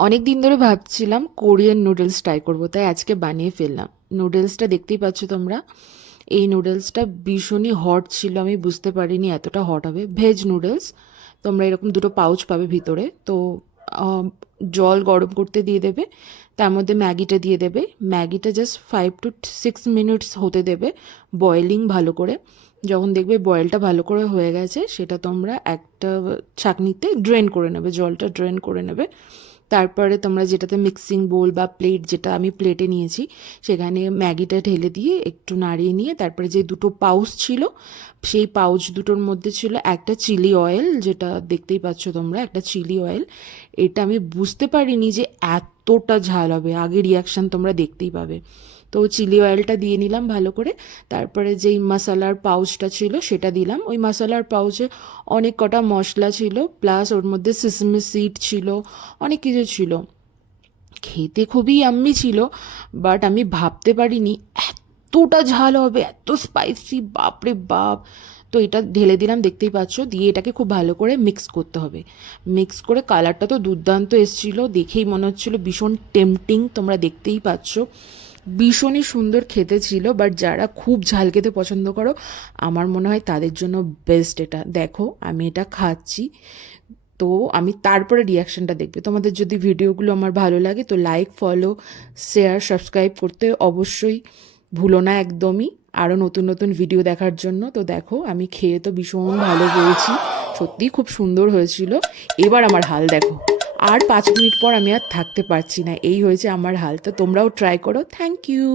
অনেক দিন ধরে ভাবছিলাম কোরিয়ান নুডলস ট্রাই করবো, তাই আজকে বানিয়ে ফেললাম। নুডলসটা দেখতেই পাচ্ছ তোমরা। এই নুডলসটা ভীষণই হট ছিল, আমি বুঝতে পারিনি এতটা হট হবে। Veg noodles. তোমরা এরকম দুটো পাউচ পাবে ভিতরে। তো আম, জল গরম করতে দিয়ে দেবে, তার মধ্যে ম্যাগিটা দিয়ে দেবে। ম্যাগিটা জাস্ট 5 to 6 মিনিটস হতে দেবে, বয়েলিং ভালো করে। যখন দেখবে বয়েলটা ভালো করে হয়ে গেছে, সেটা তোমরা একটা ছাঁকনিতে ড্রেন করে নেবে, জলটা ড্রেন করে নেবে। তারপরে তোমরা যেটাতে মিক্সিং বোল বা প্লেট, যেটা আমি প্লেটে নিয়েছি, সেখানে ম্যাগিটা ঢেলে দিয়ে একটু নাড়িয়ে নিয়ে, তারপরে যে দুটো পাউচ ছিল, সেই পাউচ দুটোর মধ্যে ছিল একটা চিলি অয়েল, যেটা দেখতেই পাচ্ছ তোমরা, একটা চিলি অয়েল। এটা আমি বুঝতে পারিনি যে এতটা ঝাল হবে, আগে রিয়াকশান তোমরা দেখতেই পাবে। তো চিলি অয়েলটা দিয়ে নিলাম ভালো করে। তারপরে যেই মশলার পাউচটা ছিল সেটা দিলাম। ওই মশলার পাউচে অনেক কটা মশলা ছিল, প্লাস ওর মধ্যে সিসমি সিড ছিল, অনেক কিছু ছিল। খেতে খুবই ইয়াম্মি ছিল, বাট আমি ভাবতে পারিনি এতটা ঝাল হবে, এত স্পাইসি, বাপরে বাপ। তো এটা ঢেলে দিলাম, দেখতেই পাচ্ছ। দিয়ে এটাকে খুব ভালো করে মিক্স করতে হবে। মিক্স করে কালারটা তো দুর্দান্ত এসেছিলো, দেখেই মনে হচ্ছিলো ভীষণ টেম্পটিং, তোমরা দেখতেই পাচ্ছ। ভীষণই সুন্দর খেতে ছিল, বাট যারা খুব ঝাল খেতে পছন্দ করো, আমার মনে হয় তাদের জন্য বেস্ট এটা। দেখো আমি এটা খাচ্ছি, তো আমি তারপরে রিয়াকশানটা দেখবে। তোমাদের যদি ভিডিওগুলো আমার ভালো লাগে, তো লাইক, ফলো, শেয়ার, সাবস্ক্রাইব করতে অবশ্যই ভুলো না একদমই, আরও নতুন নতুন ভিডিও দেখার জন্য। তো দেখো আমি খেয়ে তো ভীষণ ভালো বলছি, সত্যিই খুব সুন্দর হয়েছিল। এবার আমার হাল দেখো, আর 5 মিনিট পর আমি আর থাকতে পারছি না, এই হয়েছে আমার হাল। তো তোমরাও ট্রাই করো। Thank you.